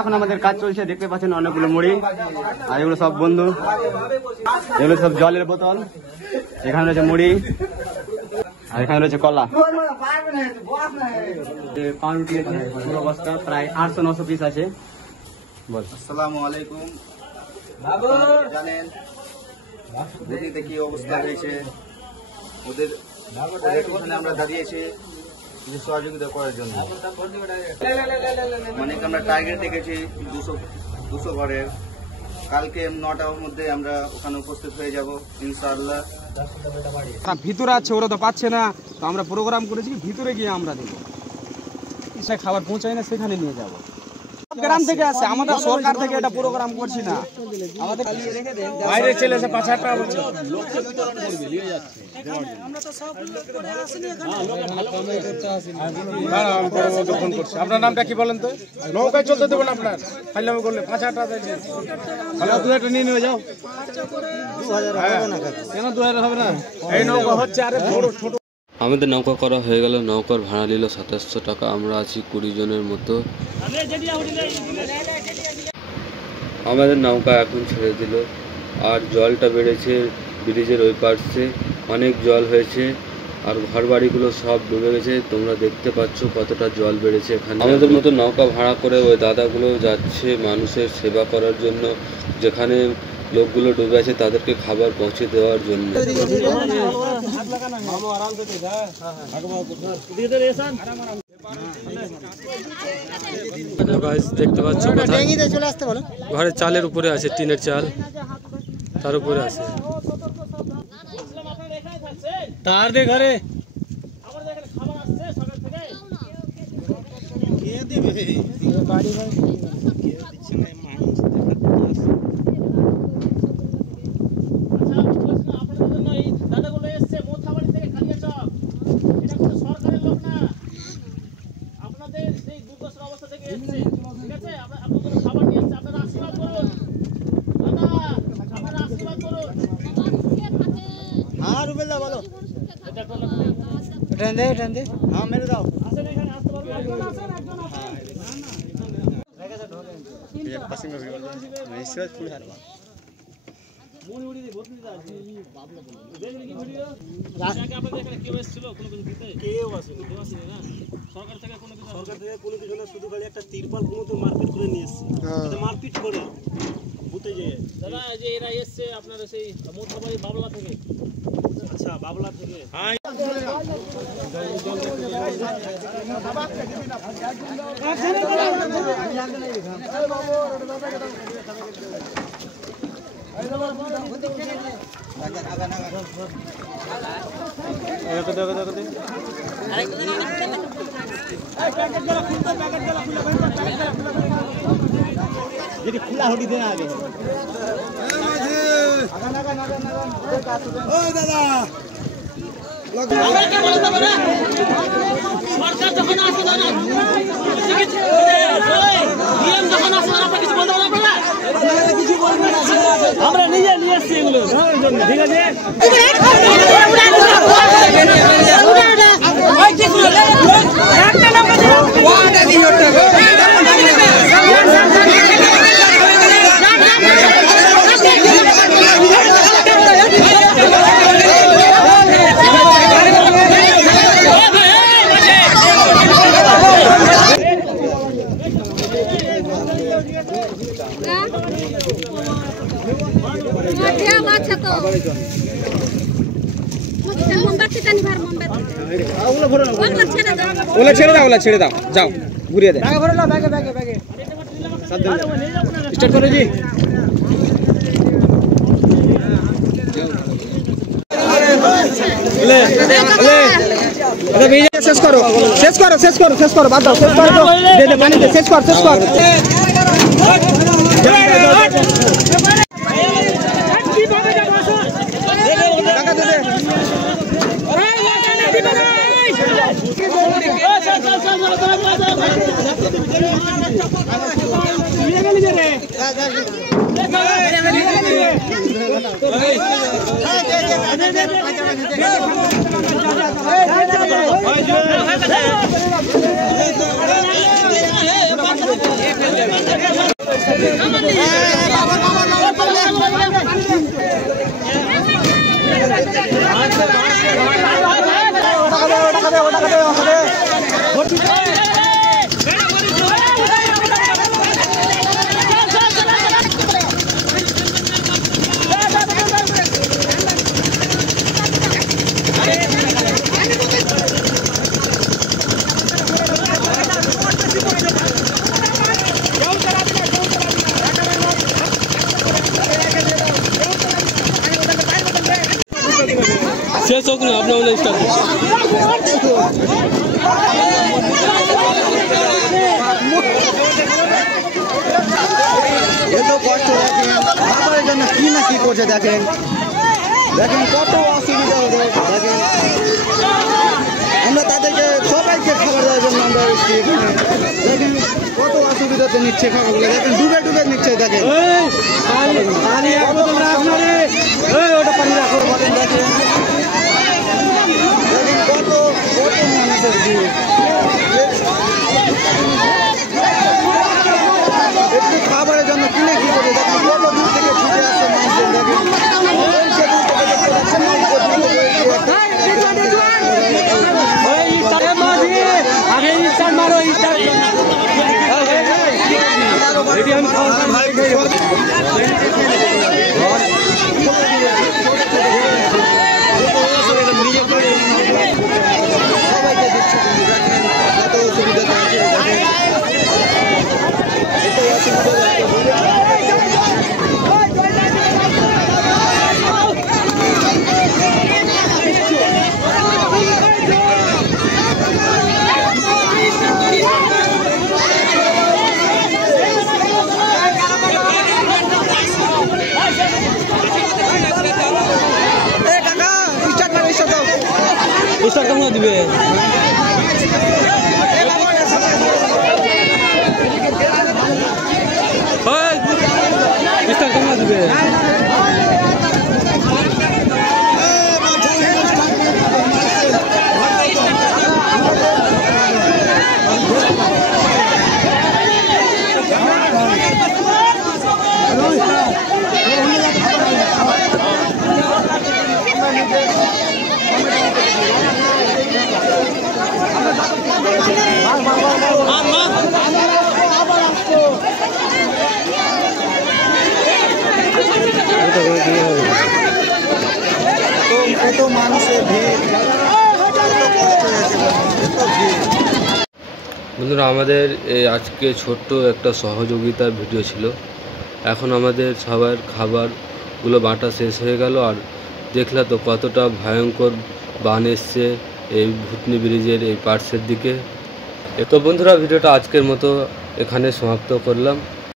এখন আমাদের কাজ চলছে, দেখতে পাচ্ছেন অনেকগুলো মুড়ি, আর এগুলো সব বন্ধু, এগুলো সব জলের বোতল, এখানে রয়েছে মুড়ি, আর এখানে রয়েছে কলা, পাউরুটি আছে পুরো বস্তা, প্রায় 800-900 পিস আছে। বল। আসসালামু আলাইকুম। জানেন দিদিতে কি অবস্থা হয়েছে, ওদের পিছনে আমরা দাঁড়িয়েছি কিছু সহযোগিতা করার জন্য। মানে আমরা টার্গেট রেখেছি 200 ঘরের। কালকে 9টার মধ্যে আমরা ওখানে উপস্থিত হয়ে যাব ইনশাআল্লাহ। ভিতরে আছে, ওরা তো পাচ্ছে না, তো আমরা প্রোগ্রাম করেছি ভিতরে গিয়ে আমরা দেবো, খাবার পৌঁছায় না সেখানে নিয়ে যাব। গ্রাম থেকে আসে, আমাদের সরকার থেকে এটা প্রোগ্রাম করছি না, আমাদের বাইরে চলে এসে 5-8 টাকা বলছে। আপনার নামটা কি বলেন তো? নৌকায় চলতে দেবেন আপনার, ফাইলামি করলে 5-8 টাকা একটা নিয়ে নিয়ে যাও। 2000 কেন 2000 হবে না? এই নৌকা হচ্ছে আরে ছোট। আমাদের নৌকা করা হয়ে গেল, নৌকার ভাড়া নিল 2700 টাকা। আমরা আছি 20 জনের মতো। আমাদের নৌকা এখন ছেড়ে দিল, আর জলটা বেড়েছে ব্রিজের ওই পাশে, অনেক জল হয়েছে, আর ঘর বাড়িগুলো সব ডুবে গেছে। তোমরা দেখতে পাচ্ছ কতটা জল বেড়েছে এখানে। আমাদের মতো নৌকা ভাড়া করে ওই দাদাগুলো যাচ্ছে মানুষের সেবা করার জন্য, যেখানে লোকগুলো ডুবে আছে তাদেরকে খাবার পৌঁছে দেওয়ার জন্য। দেখতে পাচ্ছ ঘরের চালের উপরে আছে, টিনের চাল, তার উপরে আছে তার দে ঘরে মেরে দাও। সরকার থেকে কোনো কিছু না, শুধু খালি একটা তিরপাল কোনো তো মারপিট করে নিয়ে এসছে, মারপিট করে বুঝতে যে দাদা যে এরা এসছে আপনার সেই মোথাবাড়ি বাবলা থেকে। আচ্ছা, বাবলা থেকে। যদি খোলা হটি দেনা আগে ও দাদা সরকার যখন আসে না, আমরা নিজে নিয়ে আসছি এগুলো, ঠিক আছে। ওলা ছেড়ে দাও, যাও ঘুরিয়ে দে, স্টার্ট করো জি। শেষ করো বাদ দাও, শেষ করো, দে দে পানি দে, শেষ কর। শেষ হোক না আপনার স্টার্ট এত কষ্ট দেখেন খাবারের জন্য কি না কি করছে দেখেন দেখেন কত অসুবিধা দেখেন আমরা তাদেরকে সবাইকে খাবার দেওয়ার জন্য আমরা এসেছি এখানে দেখেন কত অসুবিধাতে নিচ্ছে খাবারগুলো দেখেন ডুবে ডুবে নিচ্ছে দেখেন দেখেন কত কত মানুষের ভিড় একটু খাবারের জন্য কিনে কি করে দেখেন কত দূর থেকে ছুটে আসছে মানুষের দেখেন সবাইকে দিচ্ছি দেখেন কত অসুবিধা আছে দেখেন এত অসুবিধা স্টার্ট কেমন দিবে স্টার্ট কেমন দিবে এত মানুষের ভিড় বন্ধুরা আমাদের এই আজকে ছোট্ট একটা সহযোগিতার ভিডিও ছিল। এখন আমাদের সবার খাবারগুলো বাঁটা শেষ হয়ে গেল আর দেখলা তো কতটা ভয়ঙ্কর বান এসছে এই ভূতনি ব্রিজের এই পার্শ্বের দিকে। তো বন্ধুরা ভিডিওটা আজকের মতো এখানে সমাপ্ত করলাম।